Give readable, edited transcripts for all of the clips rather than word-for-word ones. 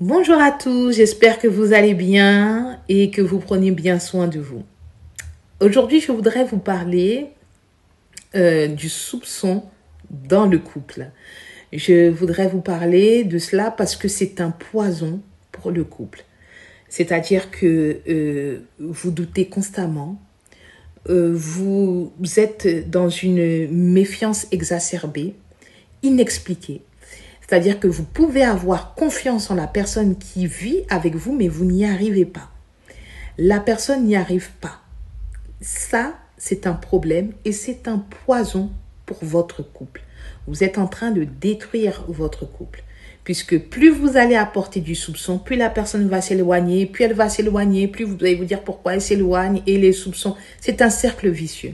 Bonjour à tous, j'espère que vous allez bien et que vous prenez bien soin de vous. Aujourd'hui, je voudrais vous parler du soupçon dans le couple. Je voudrais vous parler de cela parce que c'est un poison pour le couple. C'est-à-dire que vous doutez constamment, vous êtes dans une méfiance exacerbée, inexpliquée. C'est-à-dire que vous pouvez avoir confiance en la personne qui vit avec vous, mais vous n'y arrivez pas. La personne n'y arrive pas. Ça, c'est un problème et c'est un poison pour votre couple. Vous êtes en train de détruire votre couple. Puisque plus vous allez apporter du soupçon, plus la personne va s'éloigner, plus elle va s'éloigner, plus vous allez vous dire pourquoi elle s'éloigne et les soupçons. C'est un cercle vicieux.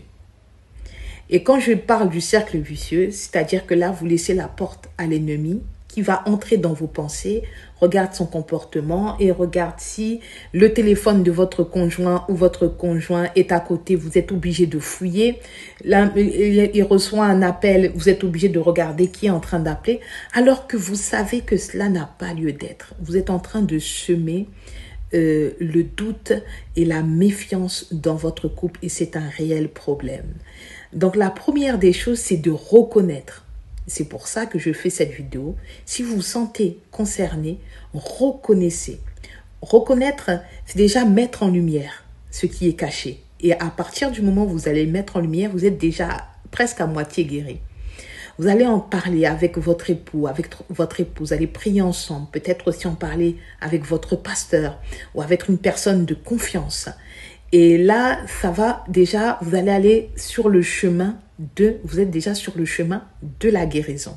Et quand je parle du cercle vicieux, c'est-à-dire que là, vous laissez la porte à l'ennemi qui va entrer dans vos pensées, regarde son comportement et regarde si le téléphone de votre conjoint ou votre conjoint est à côté, vous êtes obligé de fouiller. Là, il reçoit un appel, vous êtes obligé de regarder qui est en train d'appeler, alors que vous savez que cela n'a pas lieu d'être. Vous êtes en train de semer le doute et la méfiance dans votre couple et c'est un réel problème. Donc la première des choses, c'est de reconnaître. C'est pour ça que je fais cette vidéo. Si vous vous sentez concerné, reconnaissez. Reconnaître, c'est déjà mettre en lumière ce qui est caché. Et à partir du moment où vous allez mettre en lumière, vous êtes déjà presque à moitié guéri. Vous allez en parler avec votre époux, avec votre épouse, allez prier ensemble, peut-être aussi en parler avec votre pasteur ou avec une personne de confiance. Et là, ça va déjà, vous allez aller sur le chemin vous êtes déjà sur le chemin de la guérison.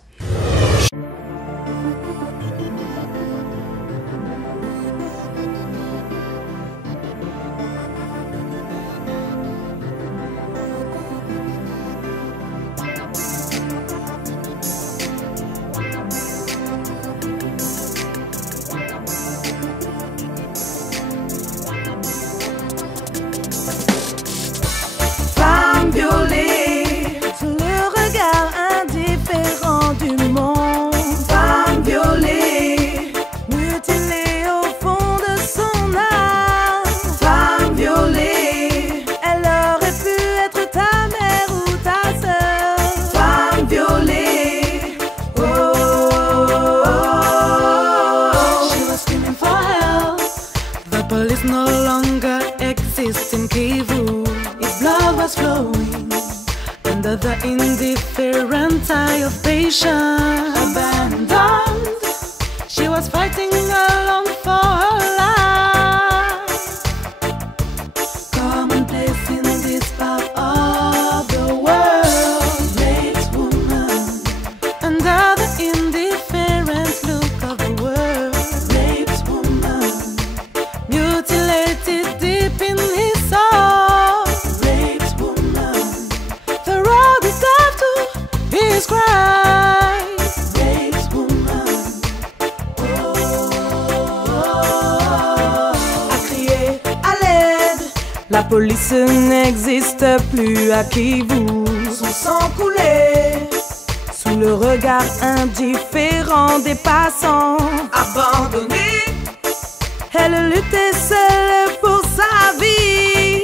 Police no longer exist in Kivu. His blood was flowing under the indifferent eye of patience. Abandoned, she was fighting alone for her life. Commonplace in this part of the world, late woman under the indifferent look of the world. Late woman, mutilated deep in his soul. Raped woman, the road is left to his Christ. Raped woman, a crié à l'aide. La police n'existe plus à Kivu. Son sang coulait sous le regard indifférent des passants. Abandonnée, elle luttait seule pour sa vie.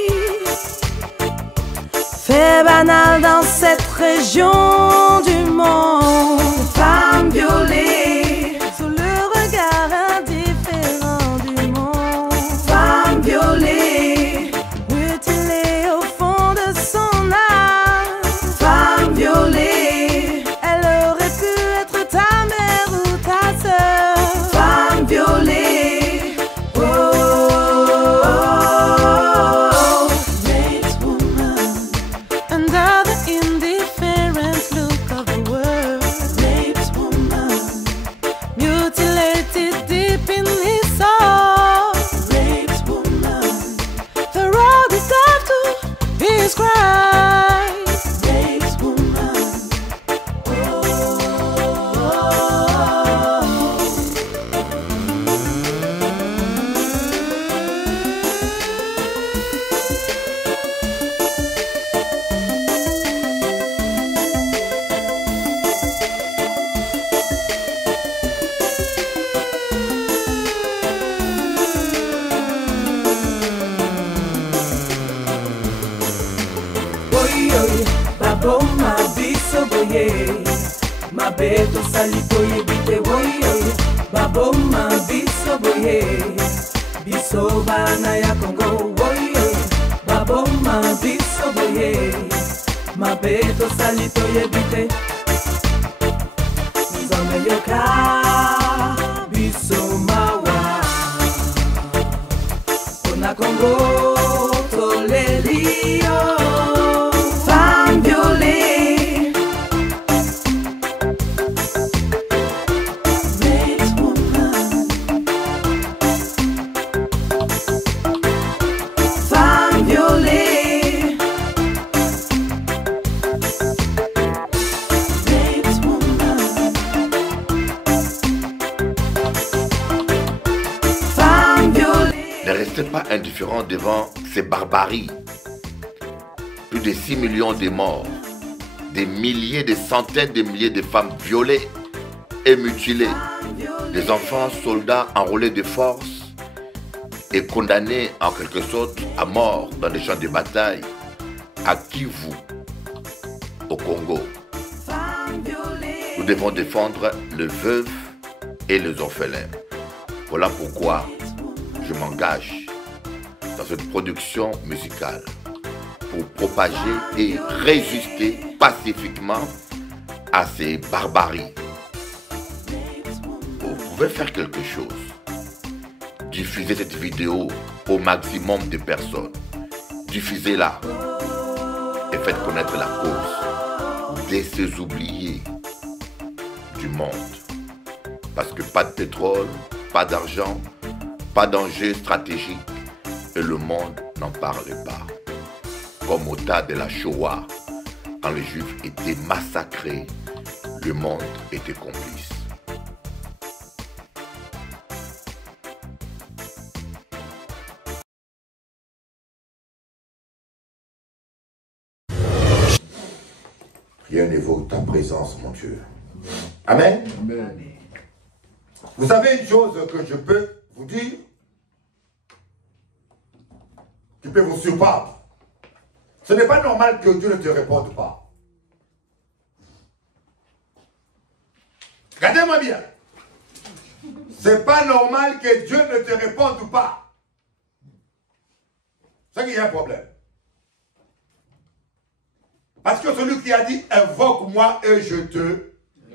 Fait banal dans cette région du monde. Femme violée sous le regard indifférent du monde. Femme violée, mutilée au fond de son âme. Femme violée, elle aurait pu être ta mère ou ta sœur. Femme violée. Raped woman under the indifferent boye mabeto salito yebite boye baboma biso boye biso bana ya Congo boye baboma biso boye mabeto salito yebite nzambe yoka biso mawa ona Congo tolelio femme violée great woman femme violée great woman femme violée. Ne restez pas indifférents devant ces barbaries. Plus de 6 millions de morts, des milliers, des centaines de milliers de femmes violées et mutilées, des enfants soldats enrôlés de force et condamnés en quelque sorte à mort dans les champs de bataille. À qui vous, au Congo, nous devons défendre les veuves et les orphelins. Voilà pourquoi je m'engage dans cette production musicale pour propager et résister pacifiquement à ces barbaries. Vous pouvez faire quelque chose. Diffusez cette vidéo au maximum de personnes. Diffusez-la et faites connaître la cause de ces oubliés du monde. Parce que pas de pétrole, pas d'argent, pas d'enjeu stratégique et le monde n'en parle pas. Comme au tas de la Shoah, quand les Juifs étaient massacrés, le monde était complice. Rien n'évoque ta présence, mon Dieu. Amen. Amen. Vous savez une chose que je peux vous dire, qui peut vous surprendre. Ce n'est pas normal que Dieu ne te réponde pas. Regardez-moi bien. C'est pas normal que Dieu ne te réponde pas. C'est qu'il y a un problème. Parce que celui qui a dit, invoque-moi et je te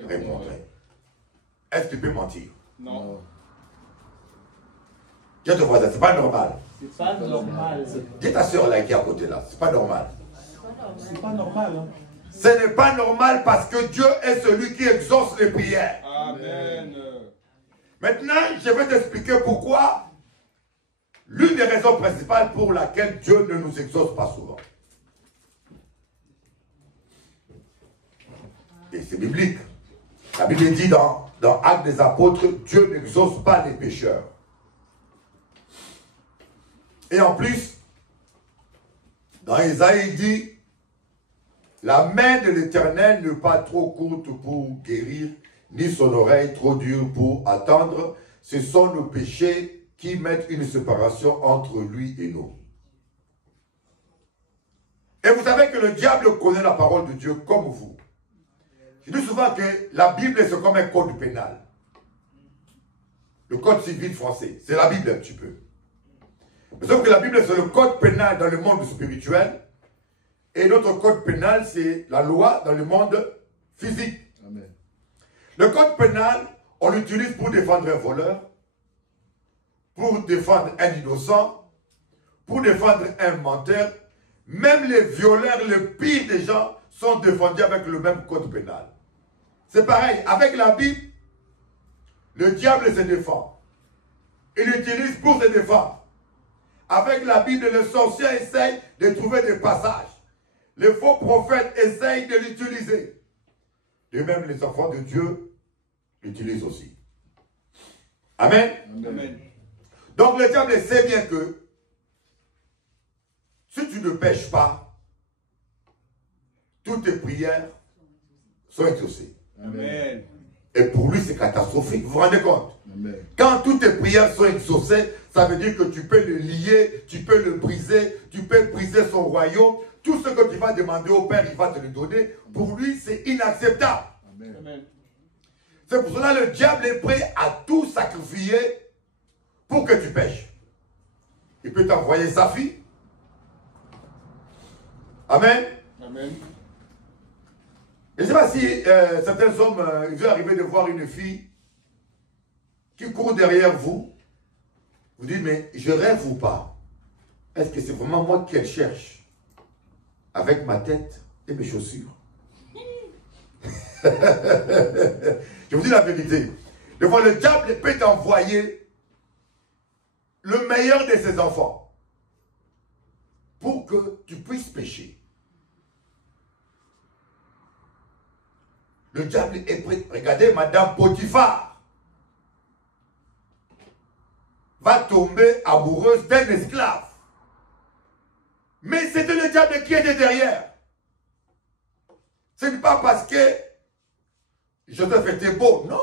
répondrai. Est-ce que tu peux mentir? Non. Je te vois ça, c'est pas normal. C'est pas normal. Dis ta soeur là qui est à côté là, c'est pas normal. C'est pas normal. Hein? Ce n'est pas normal parce que Dieu est celui qui exauce les prières. Amen. Maintenant, je vais t'expliquer pourquoi. L'une des raisons principales pour laquelle Dieu ne nous exauce pas souvent. Et c'est biblique. La Bible dit dans Actes des Apôtres, Dieu n'exauce pas les pécheurs. Et en plus, dans Isaïe, il dit, la main de l'Éternel n'est pas trop courte pour guérir, ni son oreille trop dure pour attendre. Ce sont nos péchés qui mettent une séparation entre lui et nous. Et vous savez que le diable connaît la parole de Dieu comme vous. Je dis souvent que la Bible c'est comme un code pénal. Le code civil français, c'est la Bible un petit peu. Mais sauf que la Bible c'est le code pénal dans le monde spirituel. Et notre code pénal c'est la loi dans le monde physique. Amen. Le code pénal, on l'utilise pour défendre un voleur, pour défendre un innocent, pour défendre un menteur. Même les violeurs, les pires des gens sont défendus avec le même code pénal. C'est pareil, avec la Bible, le diable se défend. Il l'utilise pour se défendre. Avec la Bible, les sorciers essayent de trouver des passages. Les faux prophètes essayent de l'utiliser. De même, les enfants de Dieu l'utilisent aussi. Amen. Amen. Donc le diable sait bien que si tu ne pêches pas, toutes tes prières sont exaucées. Amen. Et pour lui, c'est catastrophique. Vous vous rendez compte? Amen. Quand toutes tes prières sont exaucées, ça veut dire que tu peux le lier, tu peux le briser, tu peux briser son royaume, tout ce que tu vas demander au Père, il va te le donner. Pour lui, c'est inacceptable. Amen. C'est pour cela que le diable est prêt à tout sacrifier pour que tu pêches. Il peut t'envoyer sa fille. Amen. Amen. Je ne sais pas si certains hommes, il veut arriver de voir une fille qui court derrière vous. Vous dites, mais je rêve ou pas? Est-ce que c'est vraiment moi qu'elle cherche? Avec ma tête et mes chaussures. Je vous dis la vérité. Des fois, le diable peut t'envoyer le meilleur de ses enfants pour que tu puisses pécher. Le diable est prêt. Regardez, Madame Potiphar va tomber amoureuse d'un esclave. Mais c'était le diable qui était derrière. Ce n'est pas parce que Joseph était beau, non.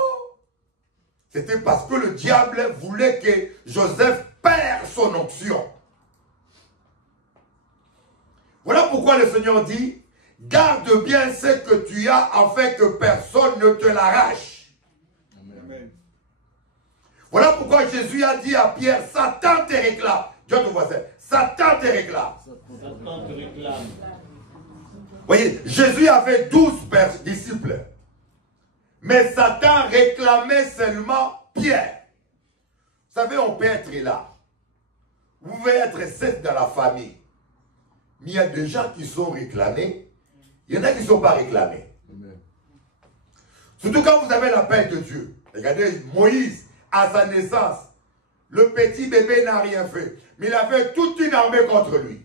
C'était parce que le diable voulait que Joseph perde son onction. Voilà pourquoi le Seigneur dit, garde bien ce que tu as afin que personne ne te l'arrache. Amen. Voilà pourquoi Jésus a dit à Pierre, Satan te réclame. Dieu te voit ça. Satan te réclame. Satan te réclame. Voyez, Jésus avait 12 disciples. Mais Satan réclamait seulement Pierre. Vous savez, on peut être là. Vous pouvez être 7 dans la famille. Mais il y a des gens qui sont réclamés. Il y en a qui ne sont pas réclamés. Amen. Surtout quand vous avez l'appel de Dieu. Regardez, Moïse, à sa naissance, le petit bébé n'a rien fait. Mais il avait toute une armée contre lui.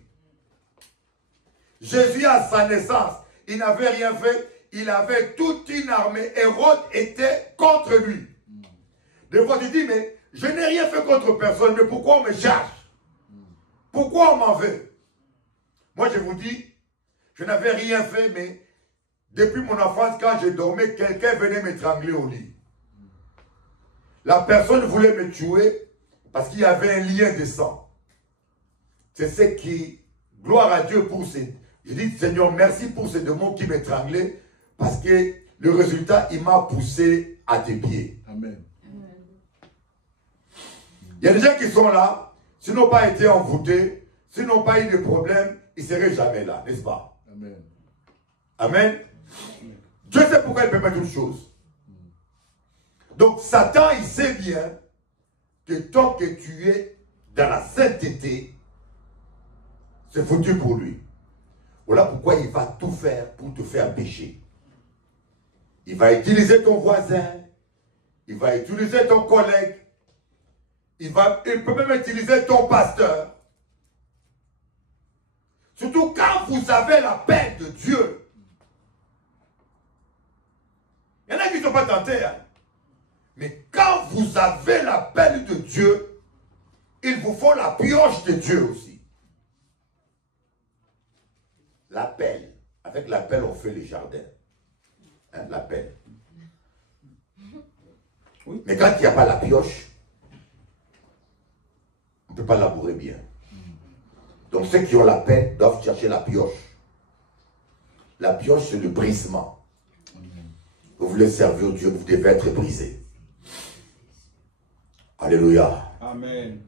Jésus, à sa naissance, il n'avait rien fait. Il avait toute une armée. Hérode était contre lui. Des fois, tu dis, mais je n'ai rien fait contre personne. Mais pourquoi on me charge? Pourquoi on m'en veut? Moi, je vous dis, je n'avais rien fait, mais depuis mon enfance, quand je dormais, quelqu'un venait m'étrangler au lit. La personne voulait me tuer parce qu'il y avait un lien de sang. C'est ce qui, gloire à Dieu pour ces... Je dis, Seigneur, merci pour ces démons qui m'étranglaient parce que le résultat, il m'a poussé à tes pieds. Amen. Il y a des gens qui sont là, s'ils n'ont pas été envoûtés, s'ils n'ont pas eu de problème, ils ne seraient jamais là, n'est-ce pas? Amen. Amen. Dieu sait pourquoi il permet toutes choses. Donc Satan, il sait bien que tant que tu es dans la sainteté, c'est foutu pour lui. Voilà pourquoi il va tout faire pour te faire pécher. Il va utiliser ton voisin, il va utiliser ton collègue, il peut même utiliser ton pasteur. Surtout quand vous avez la paix de Dieu. Il y en a qui ne sont pas tentés. Hein? Mais quand vous avez l'appel de Dieu, il vous faut la pioche de Dieu aussi. L'appel. Avec l'appel, on fait les jardins. Hein, l'appel. Oui. Mais quand il n'y a pas la pioche, on ne peut pas labourer bien. Donc ceux qui ont la peine doivent chercher la pioche. La pioche, c'est le brisement. Vous voulez servir Dieu, vous devez être brisé. Alléluia. Amen.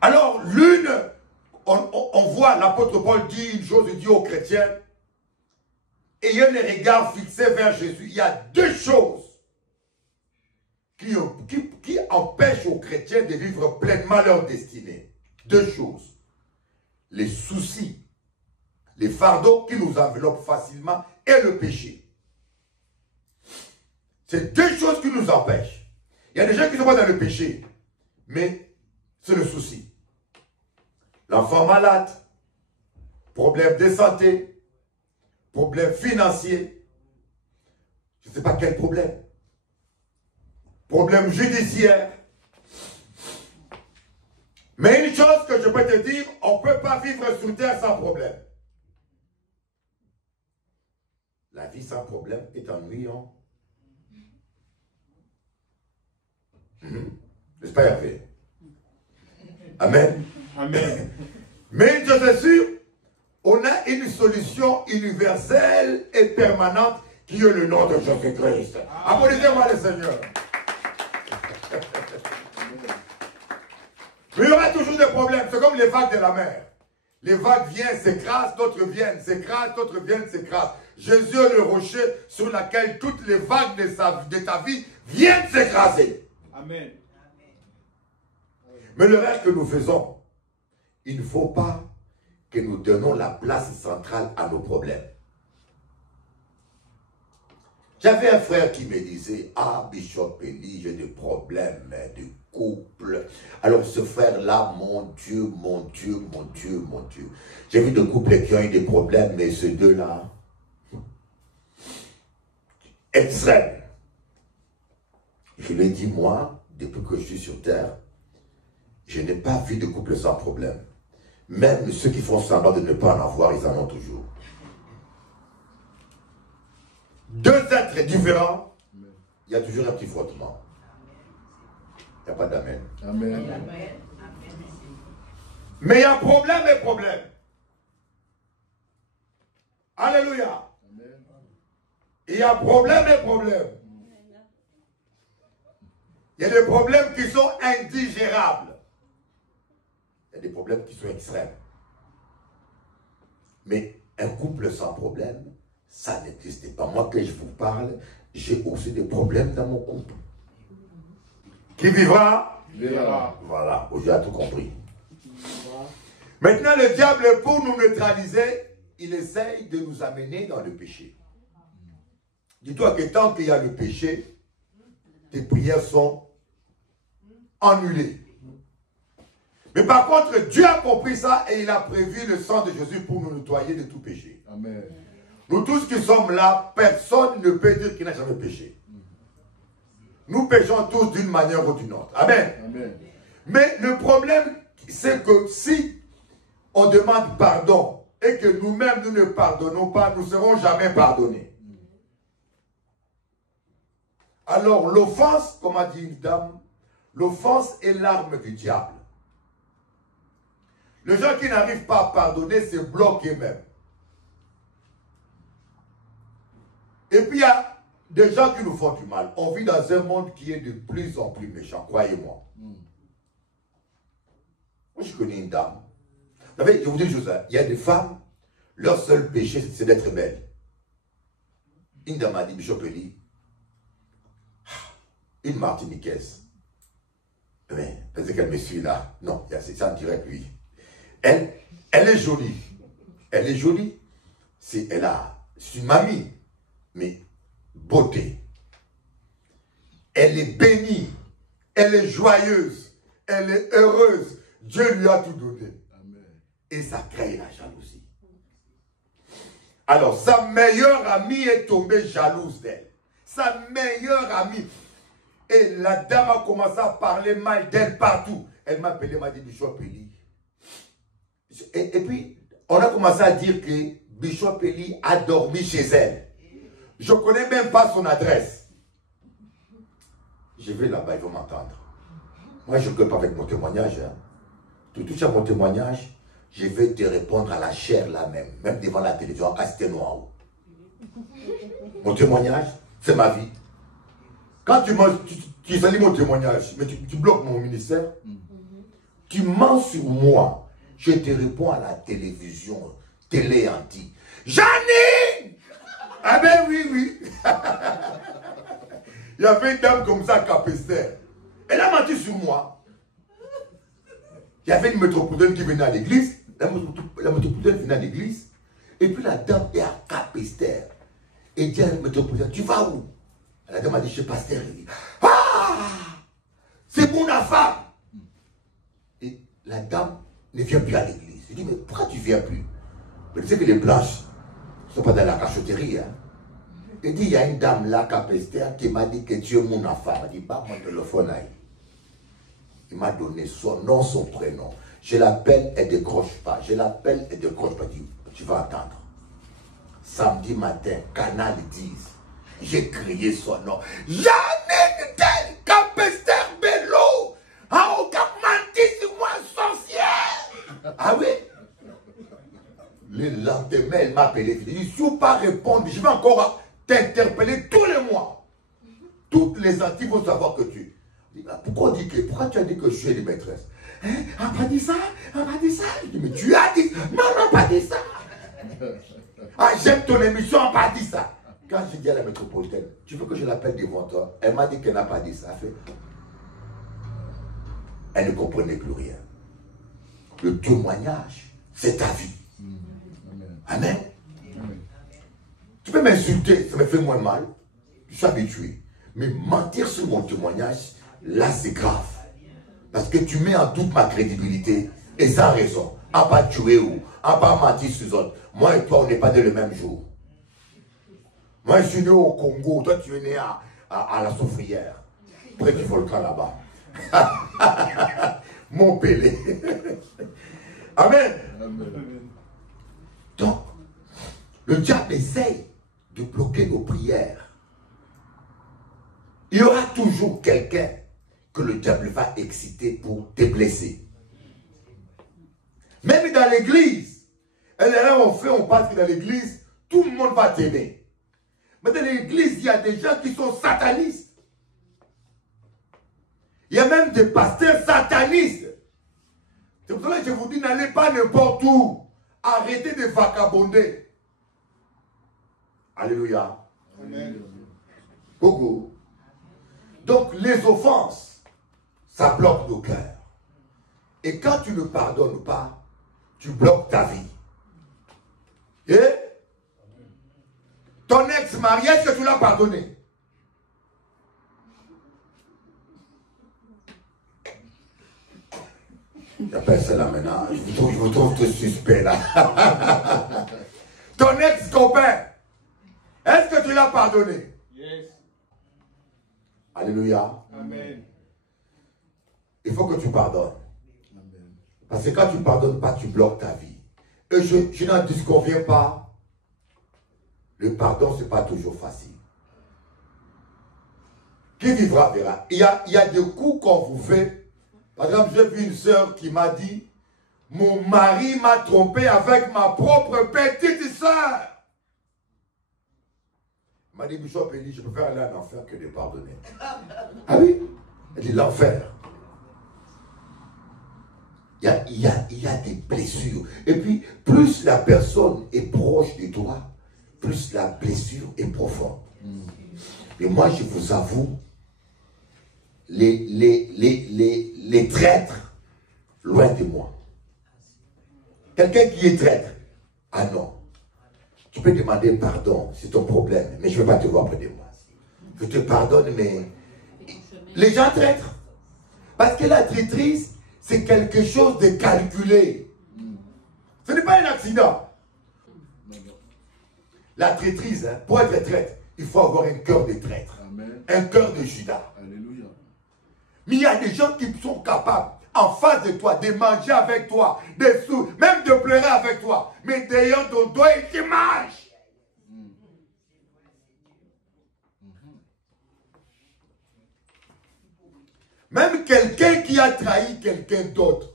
Alors, l'une, on voit l'apôtre Paul dit une chose, il dit aux chrétiens, ayant les regards fixés vers Jésus, il y a deux choses qui empêchent aux chrétiens de vivre pleinement leur destinée. Deux choses. Les soucis, les fardeaux qui nous enveloppent facilement et le péché. C'est deux choses qui nous empêchent. Il y a des gens qui ne sont pas dans le péché, mais c'est le souci. L'enfant malade, problème de santé, problème financier, je ne sais pas quel problème, problème judiciaire. Mais une chose que je peux te dire, on ne peut pas vivre sur terre sans problème. La vie sans problème est ennuyante. N'est-ce pas, Hervé? Amen. Amen. Mais une chose est sûre, on a une solution universelle et permanente qui est le nom de Jésus-Christ. Applaudissez-moi le Seigneur. Mais il y aura toujours des problèmes. C'est comme les vagues de la mer. Les vagues viennent, s'écrasent, d'autres viennent, s'écrasent, d'autres viennent, s'écrasent. Jésus est le rocher sur lequel toutes les vagues de ta vie viennent s'écraser. Amen. Mais le reste que nous faisons, il ne faut pas que nous donnons la place centrale à nos problèmes. J'avais un frère qui me disait, ah, Bishop Eli, j'ai des problèmes de couple. Alors ce frère-là, mon Dieu, mon Dieu, mon Dieu, mon Dieu. J'ai vu des couples qui ont eu des problèmes, mais ces deux-là, extrêmes. Je lui ai dit, moi, depuis que je suis sur terre, je n'ai pas vu de couple sans problème. Même ceux qui font semblant de ne pas en avoir, ils en ont toujours. Deux êtres différents, il y a toujours un petit frottement. Il n'y a pas d'amen. Amen. Mais il y a problème et problème. Alléluia. Il y a problème et problème. Il y a des problèmes qui sont indigérables. Il y a des problèmes qui sont extrêmes. Mais un couple sans problème, ça n'existe pas. Moi, que je vous parle, j'ai aussi des problèmes dans mon couple. Qui vivra? Verra. Voilà, j'ai tout compris. Maintenant, le diable, pour nous neutraliser, il essaye de nous amener dans le péché. Dis-toi que tant qu'il y a le péché, tes prières sont annulées. Mais par contre, Dieu a compris ça et il a prévu le sang de Jésus pour nous nettoyer de tout péché. Amen. Nous tous qui sommes là, personne ne peut dire qu'il n'a jamais péché. Nous péchons tous d'une manière ou d'une autre. Amen. Amen. Mais le problème, c'est que si on demande pardon et que nous-mêmes nous ne pardonnons pas, nous ne serons jamais pardonnés. Alors l'offense, comme a dit une dame, l'offense est l'arme du diable. Les gens qui n'arrivent pas à pardonner se bloquent eux-mêmes. Et puis il y a des gens qui nous font du mal. On vit dans un monde qui est de plus en plus méchant, croyez-moi. Moi, je connais une dame. Vous savez, je vous dis une chose, il y a des femmes, leur seul péché, c'est d'être belle. Une dame m'a dit, Bishop Eli, une Martiniquaise. Mais, parce qu'elle me suit là. Non, c'est ça en direct, lui. Elle est jolie. Elle est jolie. C'est une mamie. Mais beauté. Elle est bénie. Elle est joyeuse. Elle est heureuse. Dieu lui a tout donné. Amen. Et ça crée la jalousie. Alors, sa meilleure amie est tombée jalouse d'elle. Sa meilleure amie. Et la dame a commencé à parler mal d'elle partout. Elle m'a appelé, m'a dit, Bishop Eli. Et puis, on a commencé à dire que Bishop Eli a dormi chez elle. Je ne connais même pas son adresse. Je vais là-bas, ils vont m'entendre. Moi, je ne peux pas avec mon témoignage. Hein. Tu touches à mon témoignage, je vais te répondre à la chair là même. Même devant la télévision, à c'était noir. Mon témoignage, c'est ma vie. Quand tu salis mon témoignage, mais tu bloques mon ministère, tu mens sur moi, je te réponds à la télévision, télé anti. Janine! Ah ben oui. Il y avait une dame comme ça à Capester. Elle a menti sur moi. Il y avait une métropolitaine qui venait à l'église. La métropolitaine venait à l'église. Et puis la dame est à Capester. Et dit à la métropolitaine, tu vas où? La dame a dit, chez Pasteur. Elle dit, ah! C'est mon affaire. Et la dame ne vient plus à l'église. Je dis, mais pourquoi tu ne viens plus? Mais tu sais que les blanches ne sont pas dans la cachotterie. Hein? Il dit, il y a une dame là, Capester, qui m'a dit que Dieu est mon affaire. Il dit, bah, mon téléphone. Il m'a donné son nom, son prénom. Je l'appelle, elle ne décroche pas. Je l'appelle, elle ne décroche pas. Je dis, tu vas attendre. Samedi matin, Canal 10. J'ai crié son nom. Janine Del Capester Bello. Ah, au Cap Mantis, moi, sorcière. Ah oui? demain, elle m'a appelé. Je dis, si vous ne pas répondre, je vais encore t'interpeller tous les mois. Toutes les Antilles vont savoir que tu. Je dis, pourquoi tu as dit que je suis les maîtresses? Hein? On n'a pas dit ça? On n'a pas dit ça? Je dis, mais tu as dit ça? Non, on n'a pas dit ça. Ah, j'aime ton émission, on n'a pas dit ça. Quand j'ai dit à la métropolitaine, tu veux que je l'appelle devant toi? Elle m'a dit qu'elle n'a pas dit ça. Elle ne comprenait plus rien. Le témoignage, c'est ta vie. Amen. Tu peux m'insulter, ça me fait moins mal. Je suis habitué. Mais mentir sur mon témoignage, là c'est grave. Parce que tu mets en doute ma crédibilité. Et sans raison. À pas tuer ou à pas mentir sur les autres. Moi et toi, on n'est pas né le même jour. Moi, je suis né au Congo. Toi, tu es né à la Soufrière. Près du volcan là-bas. Mon Pélé. Amen. Donc, le diable essaye de bloquer nos prières. Il y aura toujours quelqu'un que le diable va exciter pour te blesser. Même dans l'église, on pense que dans l'église, tout le monde va t'aimer. Mais dans l'église, il y a des gens qui sont satanistes. Il y a même des pasteurs satanistes. C'est pour cela que je vous dis, n'allez pas n'importe où. Arrêtez de vagabonder. Alléluia. Amen. Coucou. Donc les offenses, ça bloque nos cœurs. Et quand tu ne pardonnes pas, tu bloques ta vie. Et ton ex-mari, est-ce que tu l'as pardonné? Il n'y a personne là maintenant. Je vous trouve tout suspect là. Ton ex-copain, est-ce que tu l'as pardonné? Yes. Alléluia. Amen. Il faut que tu pardonnes. Parce que quand tu ne pardonnes pas, tu bloques ta vie. Et je n'en disconviens pas. Le pardon, ce n'est pas toujours facile. Qui vivra verra. Il y a des coups qu'on vous fait. Par exemple, j'ai vu une sœur qui m'a dit, mon mari m'a trompé avec ma propre petite sœur. Elle m'a dit, Bishop, elle dit, je préfère aller en enfer que de pardonner. Ah oui? Elle dit, l'enfer. Il y a des blessures. Et puis, plus la personne est proche de toi, plus la blessure est profonde. Et moi, je vous avoue, les traîtres, loin de moi. Quelqu'un qui est traître, ah non. Tu peux demander pardon, c'est ton problème, mais je ne vais pas te voir près de moi. Je te pardonne, mais les gens traîtrent. Parce que la traîtrise, c'est quelque chose de calculé. Ce n'est pas un accident. La traîtrise, hein, pour être traître, il faut avoir un cœur de traître. Amen. Un cœur de Judas. Alléluia. Mais il y a des gens qui sont capables, en face de toi, de manger avec toi, même de pleurer avec toi. Mais derrière ton dos, ils te mangent. Même quelqu'un qui a trahi quelqu'un d'autre.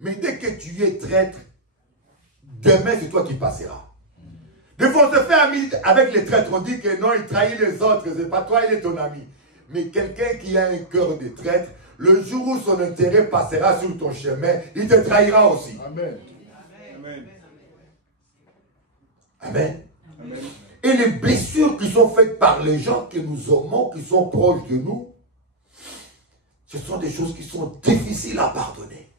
Mais dès que tu es traître, demain c'est toi qui passeras. Des fois on se fait ami avec les traîtres, on dit que non, il trahit les autres, c'est pas toi, il est ton ami. Mais quelqu'un qui a un cœur de traître, le jour où son intérêt passera sur ton chemin, il te trahira aussi. Amen. Amen. Amen. Amen. Et les blessures qui sont faites par les gens que nous aimons, qui sont proches de nous, ce sont des choses qui sont difficiles à pardonner.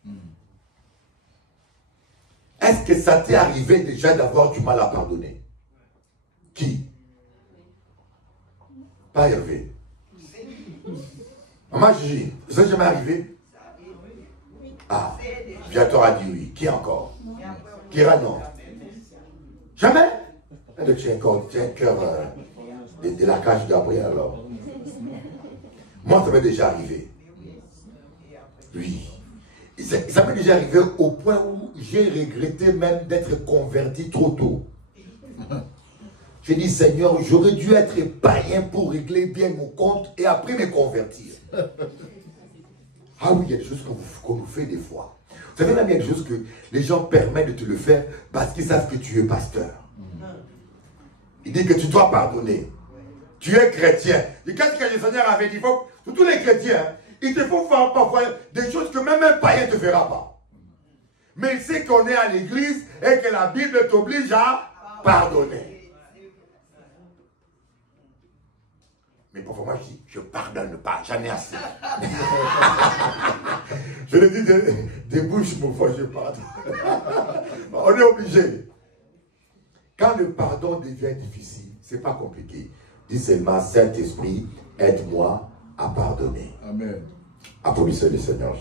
Est-ce que ça t'est arrivé déjà d'avoir du mal à pardonner? Qui? Pas Hervé. Maman Gigi, ça n'est jamais arrivé? Ah, Viator a dit oui. Qui encore? Kira non. Jamais? Tu as un cœur de la cage Gabriel alors. Moi, ça m'est déjà arrivé. Oui. Ça m'est déjà arrivé au point où j'ai regretté même d'être converti trop tôt. J'ai dit, Seigneur, j'aurais dû être païen pour régler bien mon compte et après me convertir. Ah oui, il y a des choses qu'on nous fait des fois. Vous savez, même il y a des choses que les gens permettent de te le faire parce qu'ils savent que tu es pasteur. Il dit que tu dois pardonner. Tu es chrétien. Et qu'est-ce que le Seigneur avait dit? Pour tous les chrétiens, il te faut faire parfois des choses que même un païen ne te fera pas. Mais il sait qu'on est à l'église et que la Bible t'oblige à pardonner. Mais parfois moi je dis, je pardonne pas, j'en ai assez. Je le dis des bouches, mon frère, je pardonne. On est obligé. Quand le pardon devient difficile, c'est pas compliqué. Dis seulement, Saint-Esprit, aide-moi à pardonner. Amen. Applaudissez le Seigneur.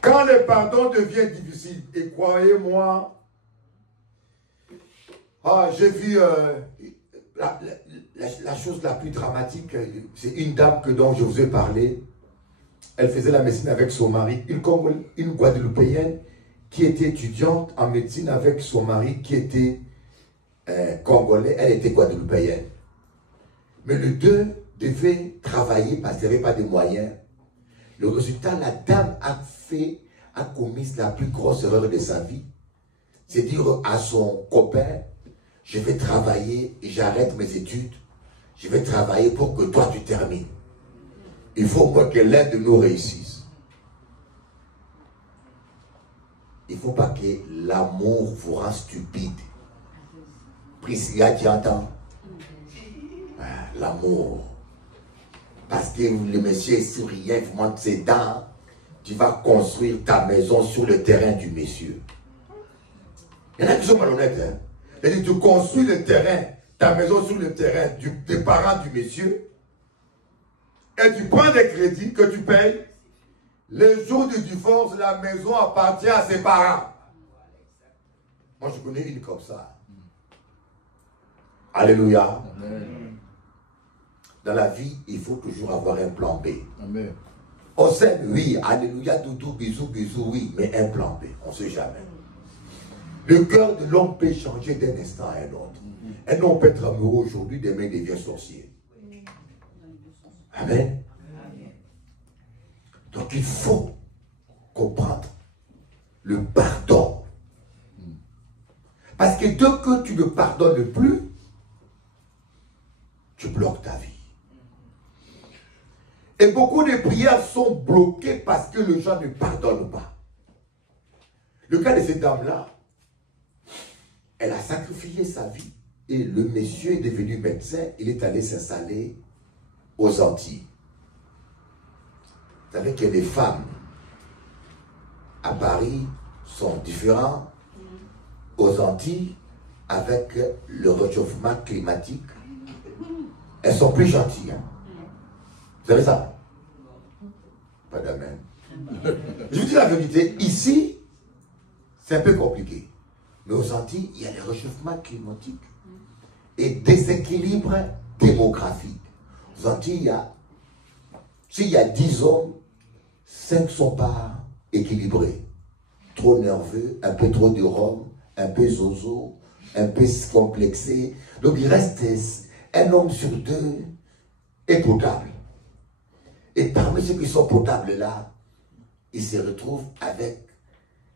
Quand le pardon devient difficile, et croyez-moi, j'ai vu la chose la plus dramatique, c'est une dame dont je vous ai parlé. Elle faisait la médecine avec son mari, une Guadeloupéenne qui était étudiante en médecine avec son mari qui était congolais, elle était guadeloupéenne. Mais les deux devaient travailler parce qu'il n'y avait pas de moyens. Le résultat, la dame a commis la plus grosse erreur de sa vie. C'est dire à son copain, je vais travailler et j'arrête mes études. Je vais travailler pour que toi tu termines. Il faut moi que l'un de nous réussisse. Il ne faut pas que l'amour vous rende stupide. Priscilla, tu entends? L'amour. Parce que le monsieur est souriant, il vous montre ses dents. Tu vas construire ta maison sur le terrain du monsieur. Il y en a qui sont malhonnêtes. Hein? C'est-à-dire, tu construis le terrain, ta maison sur le terrain des parents du monsieur. Et tu prends des crédits que tu payes. Le jour du divorce, la maison appartient à ses parents. Moi, je connais une comme ça. Alléluia. Amen. Dans la vie, il faut toujours avoir un plan B. Amen. On sait, oui, alléluia, doudou, bisous, bisous, oui, mais un plan B, on ne sait jamais. Le cœur de l'homme peut changer d'un instant à un autre. Un homme peut être amoureux aujourd'hui, demain il devient sorcier. Amen. Donc il faut comprendre le pardon. Parce que dès que tu ne pardonnes plus, tu bloques ta vie. Et beaucoup de prières sont bloquées parce que les gens ne pardonnent pas. Le cas de cette dame-là, elle a sacrifié sa vie. Et le monsieur est devenu médecin, il est allé s'installer aux Antilles. Vous savez que les femmes à Paris sont différentes. Aux Antilles, avec le réchauffement climatique, elles sont plus gentilles. Hein? Vous savez ça? Pas d'amen. Je vous dis la vérité, ici, c'est un peu compliqué. Mais aux Antilles, il y a le réchauffement climatique et déséquilibre démographique. Aux Antilles, s'il y a 10 hommes, 5 ne sont pas équilibrés. Trop nerveux, un peu trop de rhum, un peu zozo, un peu complexé. Donc il reste un homme sur 2 est potable. Et parmi ceux qui sont potables là, il se retrouve avec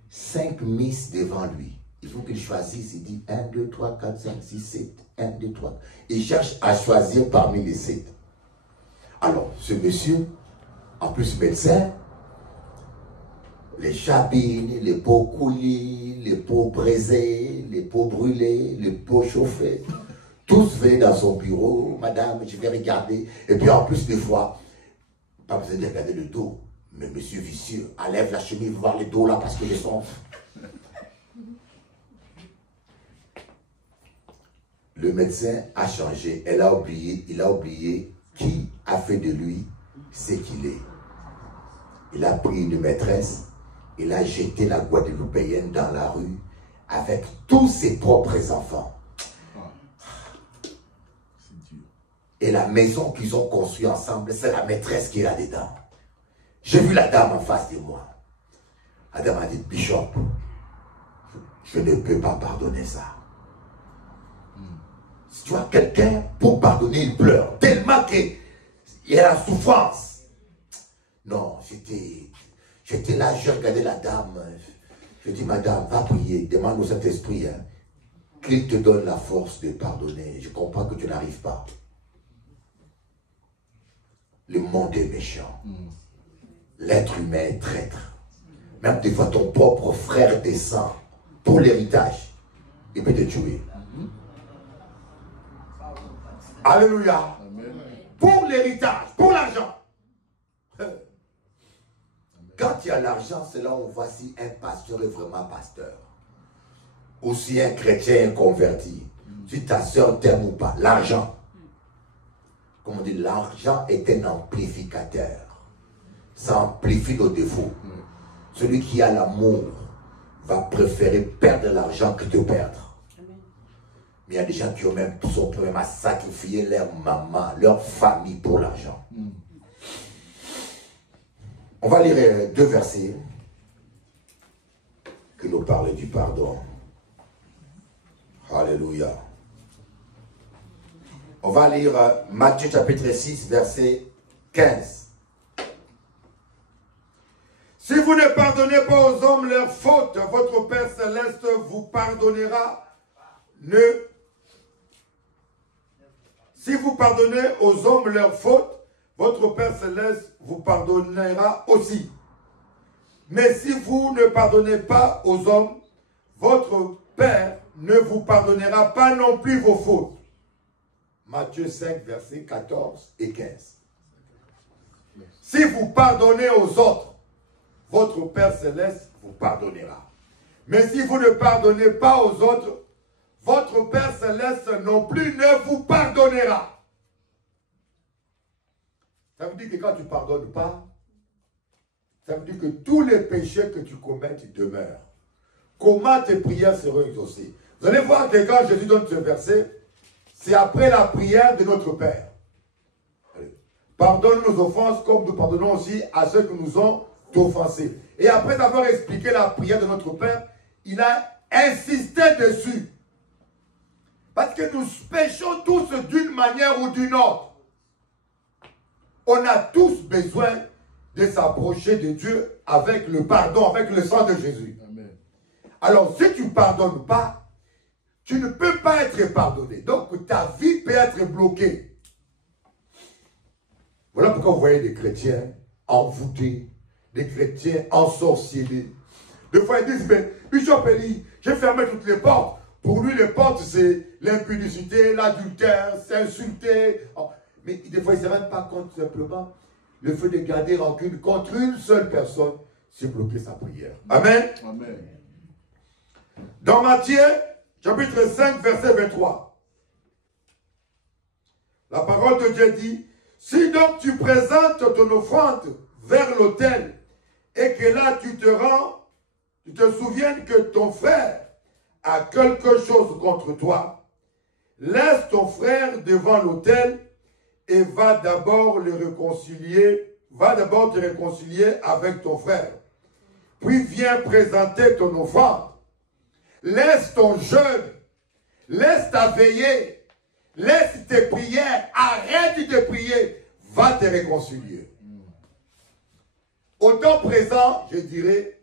5 miss devant lui. Il faut qu'il choisisse, il dit 1, 2, 3, 4, 5, 6, 7, 1, 2, 3. Il cherche à choisir parmi les 7. Alors, ce monsieur, en plus médecin, les chabines, les pots coulis, les pots brisés, les pots brûlés, les pots chauffés, tous venaient dans son bureau. Madame, je vais regarder. Et puis en plus, des fois, pas besoin de regarder le dos. Mais monsieur vicieux, enlève la chemise, voir le dos là parce que je sens. Le médecin a changé, il a oublié qui a fait de lui ce qu'il est. Il a pris une maîtresse, il a jeté la Guadeloupéenne dans la rue avec tous ses propres enfants. Et la maison qu'ils ont construite ensemble, c'est la maîtresse qui est là-dedans. J'ai vu la dame en face de moi. La dame a dit, Bishop, je ne peux pas pardonner ça. Si tu vois quelqu'un, pour pardonner, il pleure. Tellement que Il y a la souffrance. Non, j'étais là, je regardais la dame. Je dis, madame, va prier, demande au Saint-Esprit hein, qu'il te donne la force de pardonner. Je comprends que tu n'arrives pas. Le monde est méchant. L'être humain est traître. Même des fois, ton propre frère descend pour l'héritage. Il peut te tuer. Alléluia. Amen. Pour l'héritage, pour l'argent. Quand il y a l'argent, c'est là où on voit si un pasteur est vraiment pasteur. Ou si un chrétien est converti. Si ta soeur t'aime ou pas. L'argent. Comme on dit, l'argent est un amplificateur. Ça amplifie nos défauts. Celui qui a l'amour va préférer perdre l'argent que de perdre. Mais il y a des gens qui ont même sont prêts à sacrifier leur maman, leur famille pour l'argent. On va lire 2 versets qui nous parlent du pardon. Alléluia. On va lire Matthieu chapitre 6, verset 15. Si vous ne pardonnez pas aux hommes leurs fautes, votre Père Céleste vous pardonnera. Si vous pardonnez aux hommes leurs fautes, votre Père Céleste vous pardonnera aussi. Mais si vous ne pardonnez pas aux hommes, votre Père ne vous pardonnera pas non plus vos fautes. Matthieu 5, versets 14 et 15. Si vous pardonnez aux autres, votre Père Céleste vous pardonnera. Mais si vous ne pardonnez pas aux autres, votre Père Céleste non plus ne vous pardonnera. Ça veut dire que quand tu ne pardonnes pas, ça veut dire que tous les péchés que tu commets demeurent. Comment tes prières seront exaucées? Vous allez voir que quand Jésus donne ce verset, c'est après la prière de notre Père. Pardonne nos offenses comme nous pardonnons aussi à ceux qui nous ont offensés. Et après avoir expliqué la prière de notre Père, il a insisté dessus. Parce que nous péchons tous d'une manière ou d'une autre. On a tous besoin de s'approcher de Dieu avec le pardon, avec le sang de Jésus. Amen. Alors, si tu ne pardonnes pas, tu ne peux pas être pardonné. Donc, ta vie peut être bloquée. Voilà pourquoi vous voyez des chrétiens envoûtés, des chrétiens ensorcelés. Des fois, ils disent, mais Bishop Eli, j'ai fermé toutes les portes. Pour lui, les portes, c'est l'impudicité, l'adultère, s'insulter. Mais des fois, il ne se rendent pas compte simplement. Le fait de garder rancune contre une seule personne, c'est bloquer sa prière. Amen. Amen. Dans Matthieu, chapitre 5, verset 23. La parole de Dieu dit, si donc tu présentes ton offrande vers l'autel et que là tu te souviennes que ton frère a quelque chose contre toi, laisse ton frère devant l'autel et va d'abord te réconcilier avec ton frère. Puis viens présenter ton offrande. Laisse ton jeûne, laisse ta veillée, laisse tes prières, arrête de prier, va te réconcilier. Au temps présent, je dirais,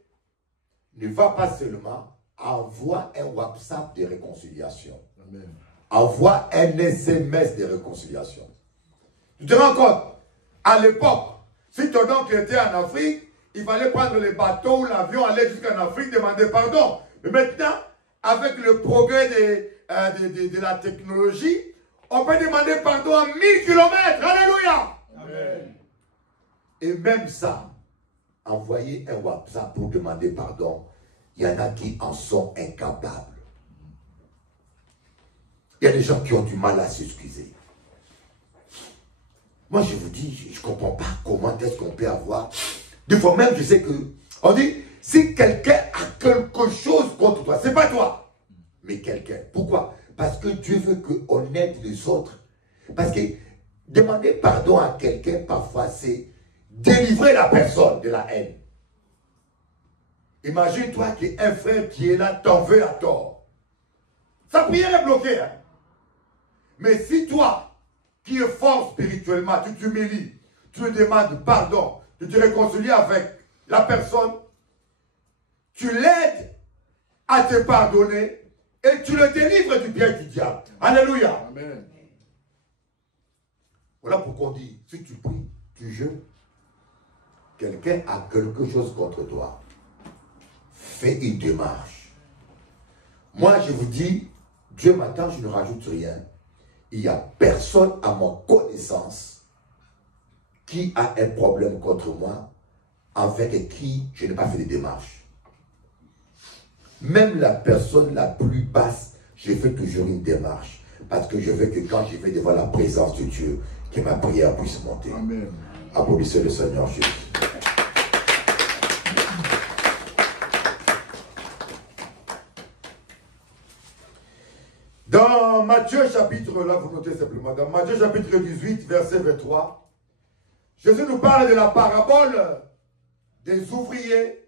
ne va pas seulement, envoie un WhatsApp de réconciliation. Amen. Envoie un SMS de réconciliation. Tu te rends compte, à l'époque, si ton oncle était en Afrique, il fallait prendre les bateaux ou l'avion, aller jusqu'en Afrique, demander pardon. Mais maintenant, avec le progrès de la technologie, on peut demander pardon à 1000 km. Alléluia. Amen. Et même ça, envoyer un WhatsApp pour demander pardon, il y en a qui en sont incapables. Il y a des gens qui ont du mal à s'excuser. Moi, je vous dis, je ne comprends pas comment est-ce qu'on peut avoir... Des fois même, je sais que... On dit, si quelqu'un a quelque chose contre toi, ce n'est pas toi, mais quelqu'un. Pourquoi? Parce que Dieu veut qu'on aide les autres. Parce que demander pardon à quelqu'un, parfois, c'est délivrer la personne de la haine. Imagine-toi qu'un frère qui est là t'en veut à tort. Sa prière est bloquée. Hein? Mais si toi, qui est fort spirituellement, tu t'humilies, tu lui demandes pardon, tu te réconcilies avec la personne, tu l'aides à te pardonner et tu le délivres du piège du diable. Alléluia. Amen. Voilà pourquoi on dit, si tu pries, tu jeûnes, quelqu'un a quelque chose contre toi, fais une démarche. Moi, je vous dis, Dieu m'attend, je ne rajoute rien. Il n'y a personne à ma connaissance qui a un problème contre moi, avec qui je n'ai pas fait de démarche. Même la personne la plus basse, je fais toujours une démarche. Parce que je veux que quand je vais devant la présence de Dieu, que ma prière puisse monter. Amen. Applaudissez le Seigneur Jésus. Dans Matthieu chapitre, là vous notez simplement, dans Matthieu chapitre 18, verset 23, Jésus nous parle de la parabole des ouvriers.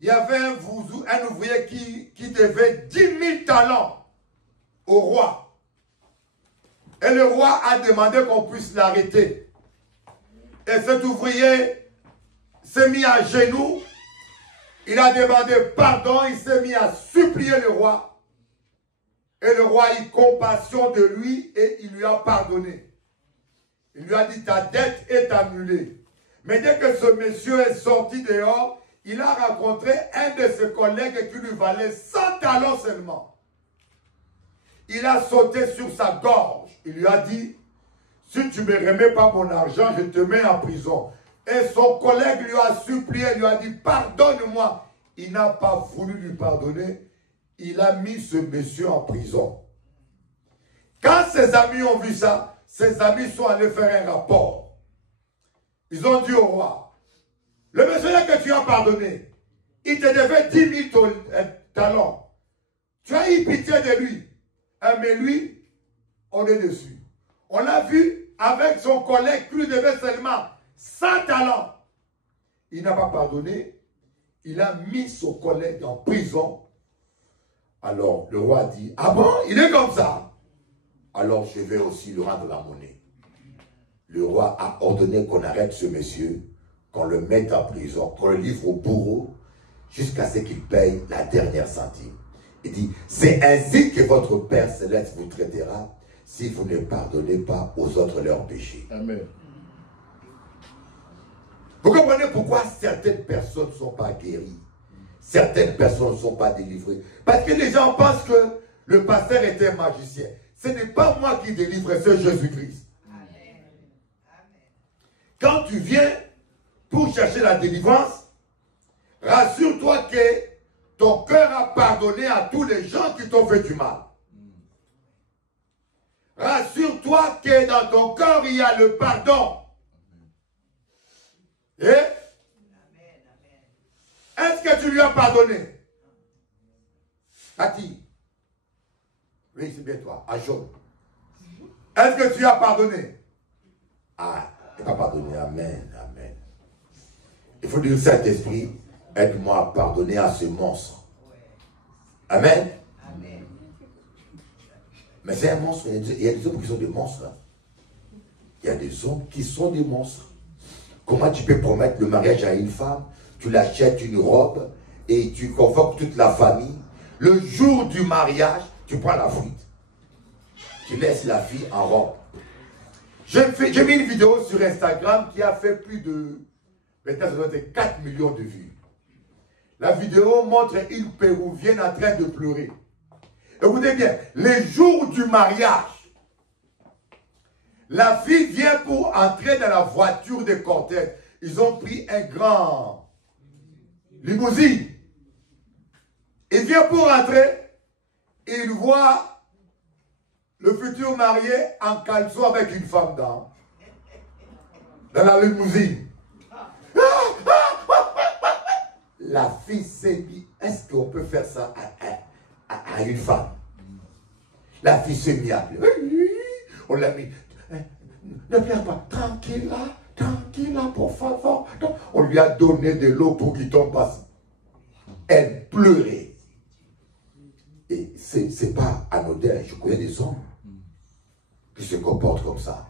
Il y avait un ouvrier qui devait 10 000 talents au roi. Et le roi a demandé qu'on puisse l'arrêter. Et cet ouvrier s'est mis à genoux. Il a demandé pardon. Il s'est mis à supplier le roi. Et le roi a eu compassion de lui et il lui a pardonné. Il lui a dit, ta dette est annulée. Mais dès que ce monsieur est sorti dehors, il a rencontré un de ses collègues qui lui valait 100 talents seulement. Il a sauté sur sa gorge. Il lui a dit, si tu ne me remets pas mon argent, je te mets en prison. Et son collègue lui a supplié, lui a dit, pardonne-moi. Il n'a pas voulu lui pardonner. Il a mis ce monsieur en prison. Quand ses amis ont vu ça, ses amis sont allés faire un rapport. Ils ont dit au roi, le monsieur là que tu as pardonné, il te devait 10 000 talents. Tu as eu pitié de lui. Mais lui, on est dessus. On l'a vu avec son collègue qui lui devait seulement 100 talents. Il n'a pas pardonné. Il a mis son collègue en prison. Alors le roi dit, ah bon, il est comme ça. Alors je vais aussi lui rendre la monnaie. Le roi a ordonné qu'on arrête ce monsieur, qu'on le mette en prison, qu'on le livre au bourreau, jusqu'à ce qu'il paye la dernière centime. Il dit, c'est ainsi que votre Père Céleste vous traitera si vous ne pardonnez pas aux autres leurs péchés. Amen. Vous comprenez pourquoi certaines personnes ne sont pas guéries? Certaines personnes ne sont pas délivrées. Parce que les gens pensent que le pasteur était un magicien. Ce n'est pas moi qui délivre, c'est Jésus-Christ. Quand tu viens pour chercher la délivrance, rassure-toi que ton cœur a pardonné à tous les gens qui t'ont fait du mal. Rassure-toi que dans ton cœur, il y a le pardon. Et est-ce que tu lui as pardonné? Tati. Oui, c'est bien toi. À jaune. Est-ce que tu as pardonné? Ah, tu n'as pas pardonné. Amen. Amen. Il faut dire, Saint-Esprit, aide-moi à pardonner à ce monstre. Amen. Amen. Mais c'est un monstre. Il y a des hommes qui sont des monstres. Hein. Il y a des hommes qui sont des monstres. Comment tu peux promettre le mariage à une femme? Tu l'achètes une robe et tu convoques toute la famille. Le jour du mariage, tu prends la fuite. Tu laisses la fille en robe. J'ai mis une vidéo sur Instagram qui a fait plus de... Maintenant, ça doit être 4 millions de vues. La vidéo montre une Péruvienne en train de pleurer. Écoutez bien, les jours du mariage, la fille vient pour entrer dans la voiture de cortège. Ils ont pris un grand limousine. Il vient pour entrer, il voit le futur marié en caleçon avec une femme dans la limousine. La fille s'est dit, est-ce qu'on peut faire ça à une femme? La fille s'est mise à pleurer. On l'a mis. Ne pleure pas. Tranquille là, pour favor. On lui a donné de l'eau pour qu'il tombe pas. Elle pleurait. Et c'est pas anodin. Je connais des hommes. qui se comportent comme ça.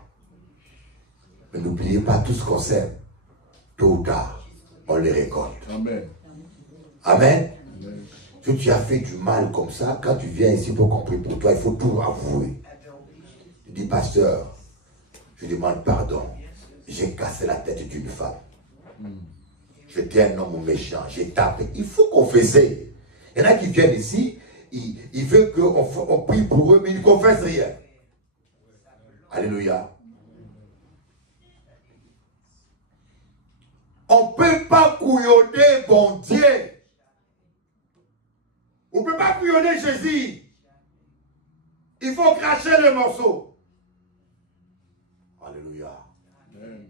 Mais n'oubliez pas, tout ce qu'on sème, tôt ou tard, on les récolte. Amen. Amen. Amen. Si tu as fait du mal comme ça, quand tu viens ici pour qu'on prie pour toi, il faut tout avouer. Tu dis, pasteur, je demande pardon. J'ai cassé la tête d'une femme. J'étais un homme méchant, j'ai tapé. Il faut confesser. Il y en a qui viennent ici, ils veulent qu'on prie pour eux, mais ils ne confessent rien. Alléluia. On ne peut pas couillonner bon Dieu. On ne peut pas couillonner Jésus. Il faut cracher le morceau. Alléluia. Amen.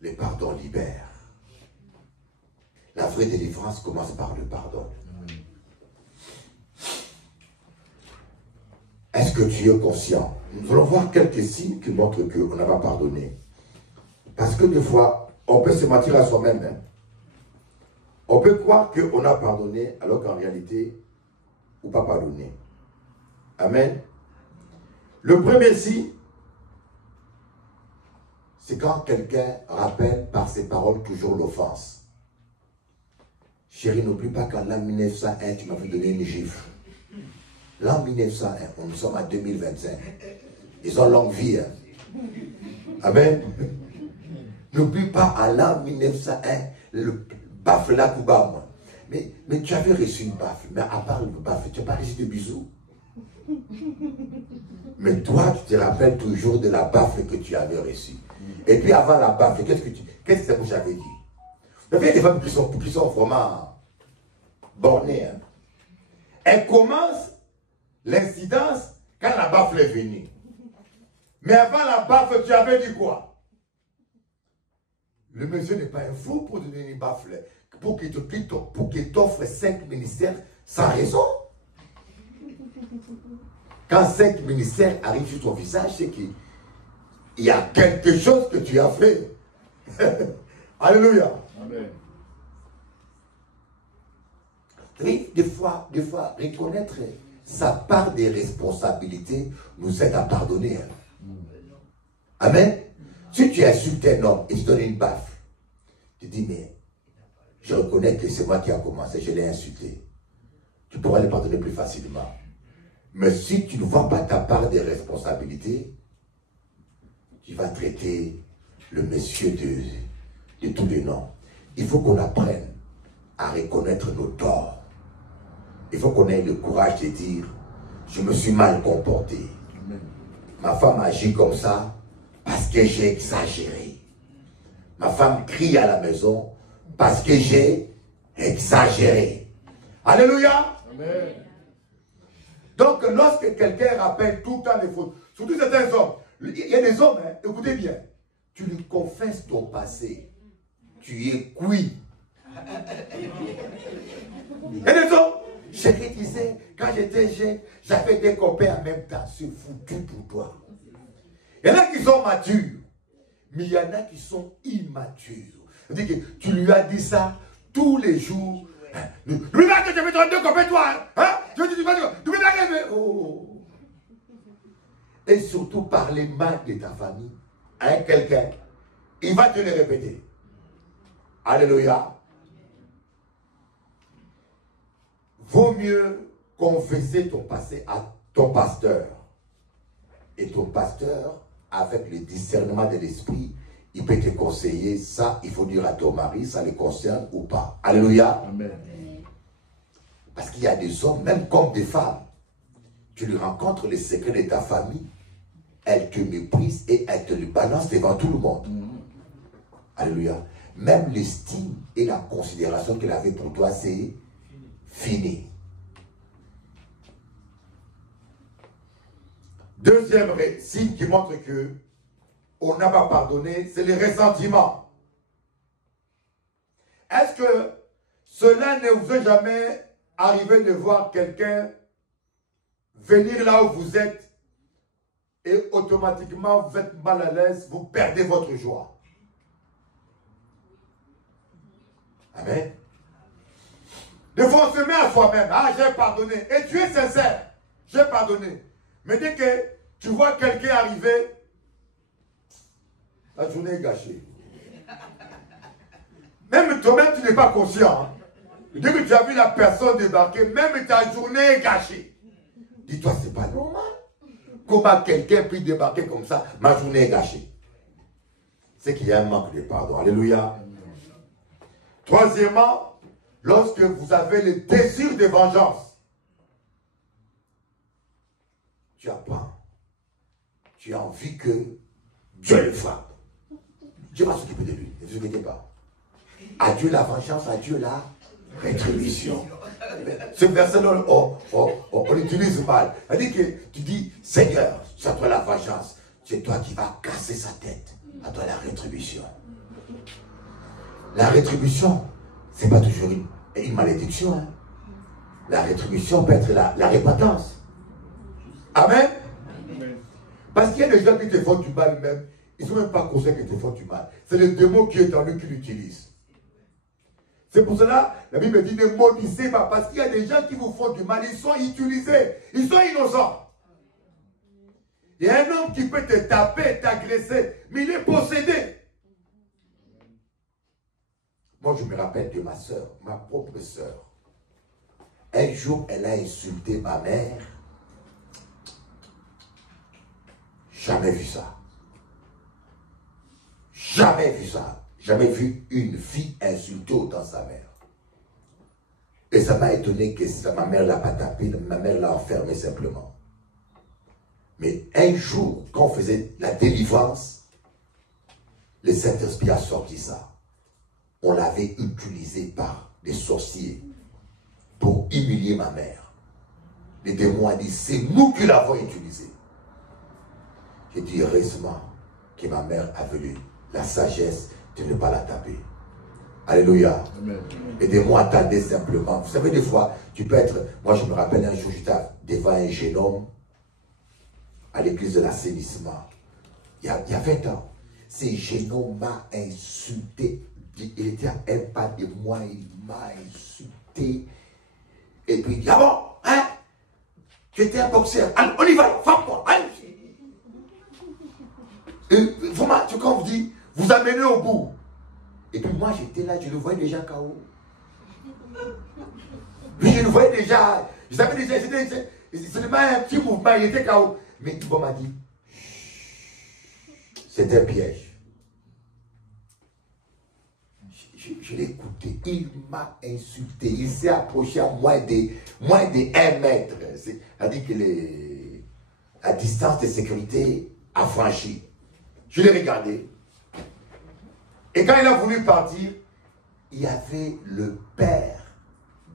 Les pardons libèrent. La vraie délivrance commence par le pardon. Est-ce que tu es conscient? Nous allons voir quelques signes qui montrent qu'on n'a pas pardonné. Parce que des fois, on peut se mentir à soi-même. Hein. On peut croire qu'on a pardonné alors qu'en réalité, on n'a pas pardonné. Amen. Le premier signe, c'est quand quelqu'un rappelle par ses paroles toujours l'offense. Chérie, n'oublie pas qu'en l'an 1901, tu m'avais donné une gifle. L'an 1901, nous sommes en 2025. Ils ont longue vie. Hein? Amen. N'oublie pas, en l'an 1901, le baffle là, Kuba, moi. Mais tu avais reçu une baffle. Mais à part le baffle, tu n'as pas reçu de bisous. Mais toi, tu te rappelles toujours de la baffle que tu avais reçue. Et puis avant la baffle, qu'est-ce que j'avais dit? Vous avez des femmes qui sont vraiment bornées. Hein? Elles commencent l'incidence quand la baffle est venue. Mais avant la baffle, tu avais dit quoi? Le monsieur n'est pas un fou pour te donner une baffle. Pour qu'il t'offre 5 ministères sans raison. Quand 5 ministères arrivent sur ton visage, c'est qu'il y a quelque chose que tu as fait. Alléluia. Amen. Oui, des fois, reconnaître sa part des responsabilités nous aide à pardonner. Amen. Si tu insultes un homme et tu donnes une baffe, tu dis, mais je reconnais que c'est moi qui ai commencé, je l'ai insulté. Tu pourras le pardonner plus facilement. Mais si tu ne vois pas ta part des responsabilités, tu vas traiter le monsieur de tous les noms. Il faut qu'on apprenne à reconnaître nos torts. Il faut qu'on ait le courage de dire, je me suis mal comporté. Ma femme agit comme ça parce que j'ai exagéré. Ma femme crie à la maison parce que j'ai exagéré. Alléluia. Amen. Donc, lorsque quelqu'un rappelle tout le temps les fautes, surtout certains hommes, il y a des hommes, hein, écoutez bien, tu lui confesses ton passé, tu es cuit. Il y a des hommes, chérie disait, quand j'étais jeune, j'avais des copains en même temps, c'est foutu pour toi. Il y en a qui sont matures, mais il y en a qui sont immatures. C'est-à-dire que tu lui as dit ça tous les jours. N'oublie pas que tu avais 32 copains, toi. Hein? N'oublie pas que... Oh. Et surtout parler mal de ta famille à quelqu'un. Il va te le répéter. Alléluia. Vaut mieux confesser ton passé à ton pasteur. Et ton pasteur, avec le discernement de l'esprit, il peut te conseiller ça, il faut dire à ton mari, ça le concerne ou pas. Alléluia. Amen. Parce qu'il y a des hommes, même comme des femmes, tu lui rencontres les secrets de ta famille, elle te méprise et elle te le balance devant tout le monde. Alléluia. Même l'estime et la considération qu'elle avait pour toi, c'est fini. Deuxième signe qui montre que on n'a pas pardonné, c'est le ressentiment. Est-ce que cela ne vous est jamais arrivé de voir quelqu'un venir là où vous êtes et automatiquement vous êtes mal à l'aise, vous perdez votre joie? Amen. Des fois, on se met à soi-même. Ah, j'ai pardonné. Et tu es sincère. J'ai pardonné. Mais dès que tu vois quelqu'un arriver, la journée est gâchée. Même toi-même, tu n'es pas conscient. Hein. Dès que tu as vu la personne débarquer, même ta journée est gâchée. Dis-toi, c'est pas normal. Comment quelqu'un peut débarquer comme ça, ma journée est gâchée. C'est qu'il y a un manque de pardon. Alléluia. Troisièmement, lorsque vous avez le désir de vengeance, tu as peur. Tu as envie que Dieu le frappe. Dieu va s'occuper de lui. Ne vous inquiétez pas. À Dieu la vengeance, à Dieu la rétribution. Ce verset-là, on l'utilise mal. C'est-à-dire que tu dis, Seigneur, c'est à toi la vengeance. C'est toi qui vas casser sa tête. À toi la rétribution. La rétribution, ce n'est pas toujours une malédiction. Hein. La rétribution peut être la repentance. Amen. Parce qu'il y a des gens qui te font du mal même. Ils ne sont même pas conscients qu'ils te font du mal. C'est le démon qui est en eux qui l'utilise. C'est pour cela, la Bible dit ne maudissez pas. Parce qu'il y a des gens qui vous font du mal. Ils sont utilisés. Ils sont innocents. Il y a un homme qui peut te taper, t'agresser. Mais il est possédé. Moi, je me rappelle de ma soeur, ma propre soeur. Un jour, elle a insulté ma mère. Jamais vu ça. Jamais vu ça. Jamais vu une fille insulter autant sa mère. Et ça m'a étonné que ma mère ne l'a pas tapé, ma mère l'a enfermé simplement. Mais un jour, quand on faisait la délivrance, le Saint-Esprit a sorti ça. On l'avait utilisé par des sorciers pour humilier ma mère. Les démons ont dit, c'est nous qui l'avons utilisé. J'ai dit heureusement que ma mère avait la sagesse de ne pas la taper. Alléluia. Aidez-moi à attarder simplement. Vous savez, des fois, tu peux être... Moi, je me rappelle un jour, j'étais devant un jeune homme à l'église de l'assainissement. Il y a 20 ans. Ce jeune homme m'a insulté. Il était à un pas de moi, il m'a insulté. Et puis il dit, ah bon, hein? Tu étais un boxeur. Allez, on y va, frappe-moi. Vraiment, tu quand vous dites, vous amenez au bout. Et puis moi, j'étais là, je le voyais déjà KO. Puis je le voyais déjà, je savais déjà, c'était seulement un petit mouvement, il était KO. Mais Ibo m'a dit, c'est un piège. Je l'ai écouté, il m'a insulté, il s'est approché à moins de 1 mètre. C'est-à-dire que la distance de sécurité a franchi. Je l'ai regardé. Et quand il a voulu partir, il y avait le père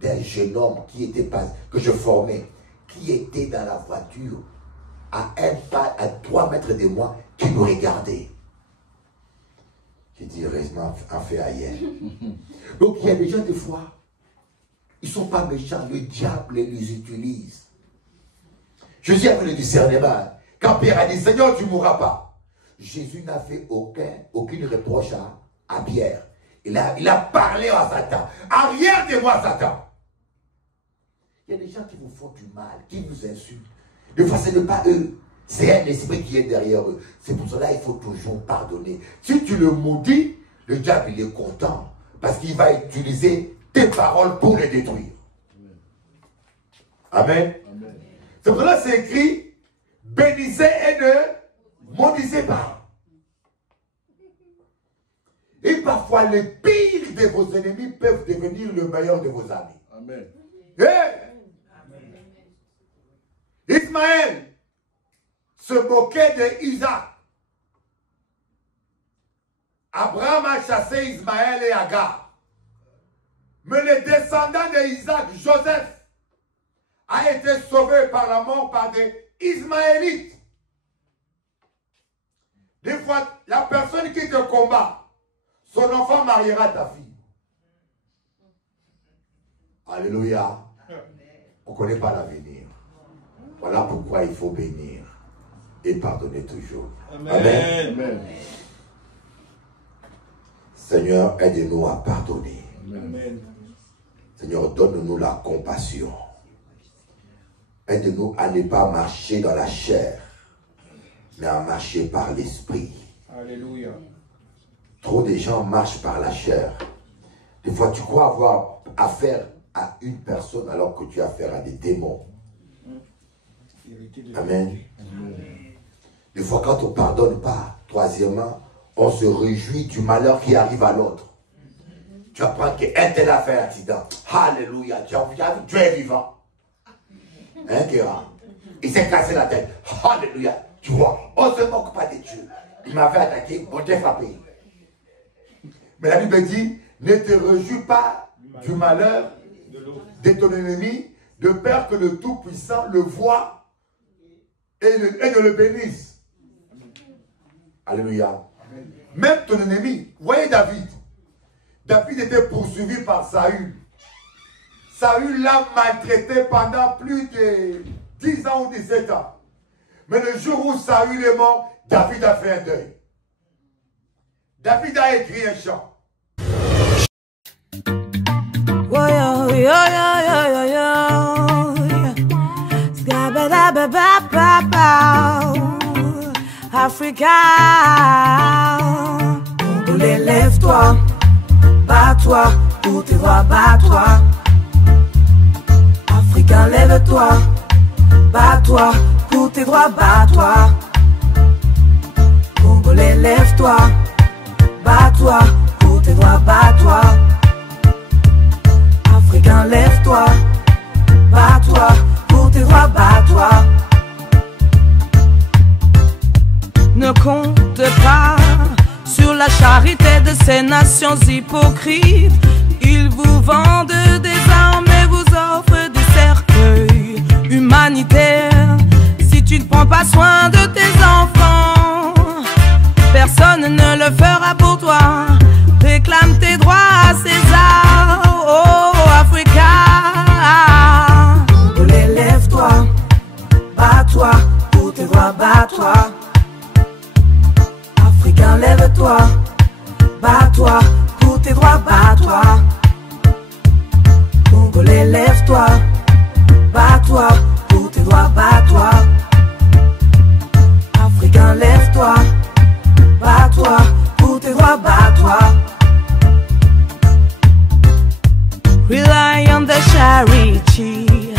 d'un jeune homme qui était que je formais, qui était dans la voiture à 3 mètres de moi, qui me regardait. J'ai dit, heureusement, en fait ailleurs. Donc il y a des gens, des fois, ils ne sont pas méchants, le diable les utilise. Jésus a fait le discernement. Quand Pierre a dit, Seigneur, tu ne mourras pas. Jésus n'a fait aucune reproche à Pierre. Il a parlé à Satan. Arrière de moi, Satan. Il y a des gens qui vous font du mal, qui vous insultent. Des fois, ce n'est pas eux. C'est un esprit qui est derrière eux. C'est pour cela qu'il faut toujours pardonner. Si tu le maudis, le diable il est content. Parce qu'il va utiliser tes paroles pour les détruire. Amen. Amen. C'est pour cela que c'est écrit, bénissez et ne maudissez pas. Et parfois, les pires de vos ennemis peuvent devenir le meilleur de vos amis. Amen. Hey! Ismaël se moquait d'Isaac. Abraham a chassé Ismaël et Agar. Mais le descendant d'Isaac, Joseph, a été sauvé par la mort par des Ismaélites. Des fois, la personne qui te combat, son enfant mariera ta fille. Alléluia. On ne connaît pas l'avenir. Voilà pourquoi il faut bénir et pardonner toujours. Amen. Amen. Amen. Seigneur, aide-nous à pardonner. Amen. Seigneur, donne-nous la compassion. Aide-nous à ne pas marcher dans la chair, mais à marcher par l'esprit. Alléluia. Trop de gens marchent par la chair. Des fois, tu crois avoir affaire à une personne alors que tu as affaire à des démons. Amen. Des fois, quand on ne pardonne pas, troisièmement, on se réjouit du malheur qui arrive à l'autre. Tu apprends qu'un tel a fait un accident. Alléluia. Tu as vu, Dieu est vivant. Hein, Kéra? Il s'est cassé la tête. Alléluia. Tu vois, on ne se moque pas de Dieu. Il m'avait attaqué, on t'a frappé. Mais la Bible dit, ne te réjouis pas du malheur de ton ennemi, de peur que le Tout-Puissant le voie et ne le bénisse. Alléluia. Même ton ennemi, voyez David. David était poursuivi par Saül. Saül l'a maltraité pendant plus de 10 ans ou 17 ans. Mais le jour où Saül est mort, David a fait un deuil. David a écrit un chant. Africa, Congolais, lève-toi, bats-toi, pour tes droits, bats-toi. Africain, lève-toi, bats-toi, pour tes droits, bats-toi. Congolais, lève-toi, bats-toi, pour tes droits, bats-toi. Africain, lève-toi, bats-toi, pour tes droits, bats-toi. Ne compte pas sur la charité de ces nations hypocrites. Ils vous vendent des armes et vous offrent des cercueils humanitaires. Si tu ne prends pas soin de tes enfants, personne ne le fera pour toi. Réclame tes droits à César, oh Africa. Congolais, lève-toi, bats-toi, pour tes droits, bats-toi. Africain, lève-toi, bats-toi, pour tes droits, bats-toi. Congolais, lève-toi, bats-toi, pour tes droits, bats-toi. Africain, lève-toi, bats-toi, pour tes droits, bats-toi. Rely on the charity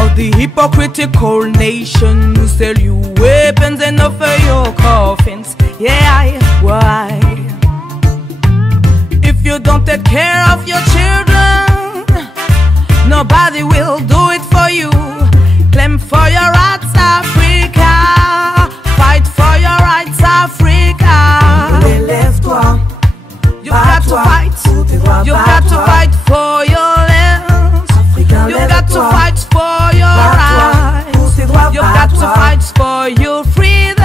of the hypocritical nation who sell you weapons and offer your coffins. Yeah, why? If you don't take care of your children, nobody will do it for you. Claim for your rights, Africa. Fight for your rights, Africa. Lève-toi, you got to fight. You got to fight for your lands. You got to fight for your rights. You got to fight for your freedom.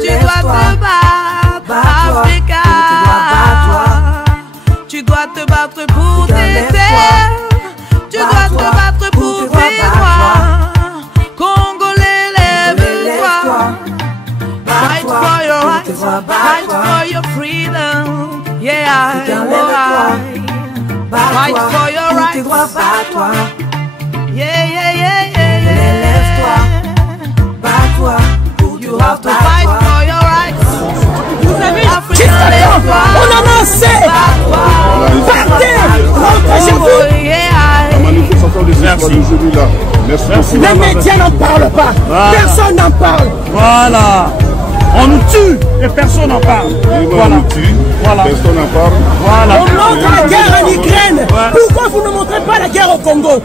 Tu dois te battre, Africa. Tu dois te battre pour tes terres. Tu dois te battre pour tes droits. Congolais, lève-toi. Fight for your rights. Fight for your freedom. Yeah, fight for your rights. Yeah, yeah, yeah, yeah, yeah. Lève-toi, bats-toi. You have to fight for your rights. Vous avez on a assez. Partez, rentrez chez vous. La manifestation de ce soir d'aujourd'hui là. Merci. Les médias n'en parlent pas. Voilà. Personne n'en parle. Voilà. On nous tue et personne n'en parle. Voilà. On nous tue, voilà. Personne n'en parle. Voilà. On montre la guerre en Ukraine. Ouais. Pourquoi vous ne montrez pas la guerre au Congo?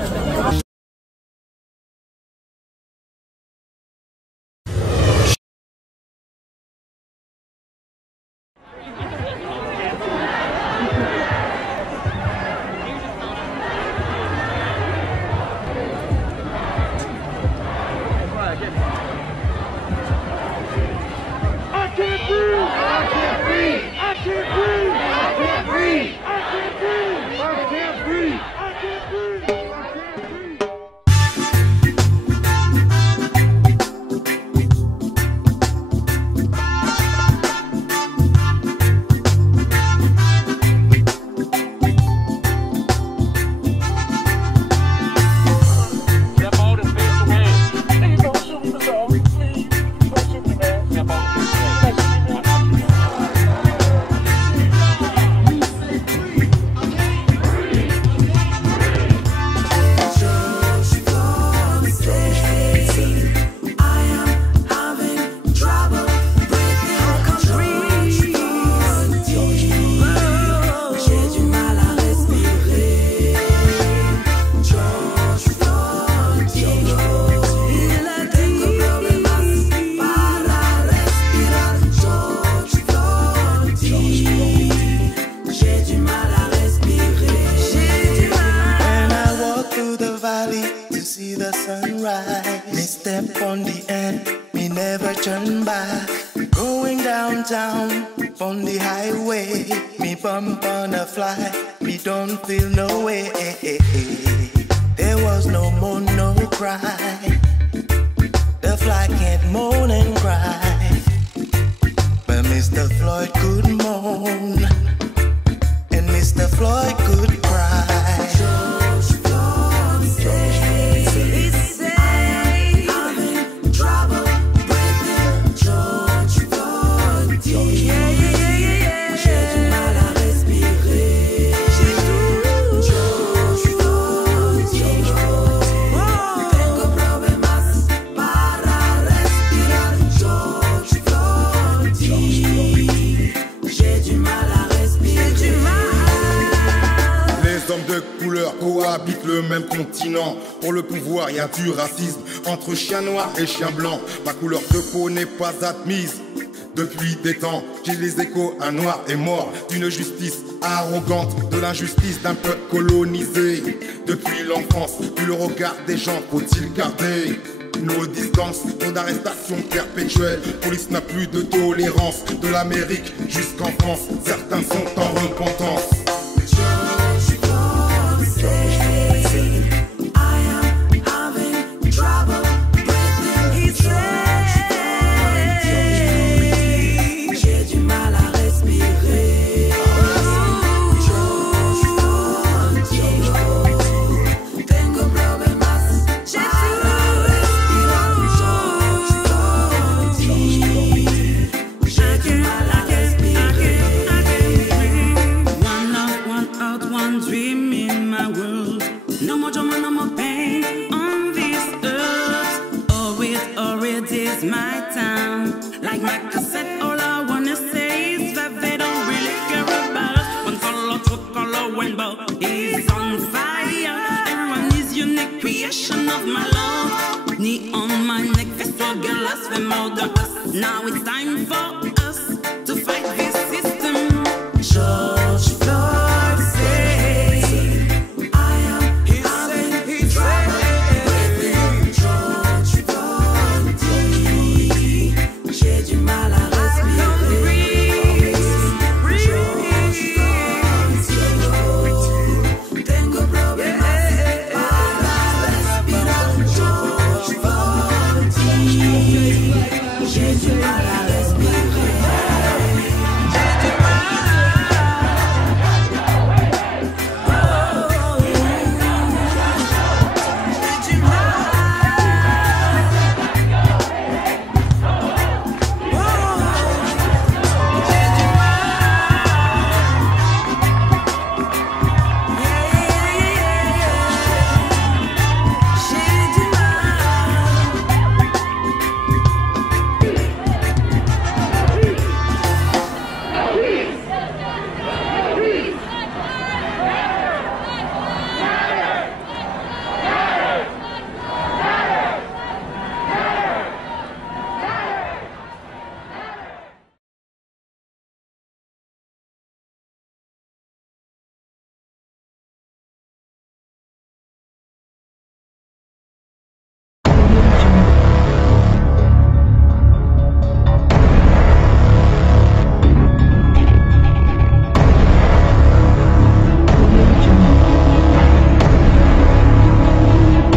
me never turn back. Going downtown on the highway, me bump on a fly, me don't feel no way. There was no moan, no cry. The fly can't moan and cry, but Mr. Floyd could moan, and Mr. Floyd could cry. George Floyd said, he said, I'm in trouble, breathing. George Floyd, j'ai du mal à respirer. George Floyd, tengo problemas para respirar. George Floyd, j'ai du mal à respirer. Les hommes de couleur cohabitent le même continent. Pour le pouvoir, il y a du racisme entre chien noir et chien blanc. Ma couleur de peau n'est pas admise. Depuis des temps, j'ai les échos, un noir est mort d'une justice arrogante, de l'injustice d'un peuple colonisé. Depuis l'enfance, puis le regard des gens, faut-il garder nos distances, nos arrestations perpétuelles. Police n'a plus de tolérance, de l'Amérique jusqu'en France, certains sont en repentance. George Floyd said, I am having trouble breathing. He said, j'ai du mal à respirer. George Floyd, tengo problemas para respirar. George Floyd, j'ai du mal à respirer. One love, one out, one dream in my world. No more drama, no more pain on this earth. Oh, it is my town. Like my cassette, all I wanna say is that they don't really care about us. One color, two color, rainbow is on fire. Everyone is unique creation of my love. Knee on my neck, fist struggle us, we murder us. Now it's time for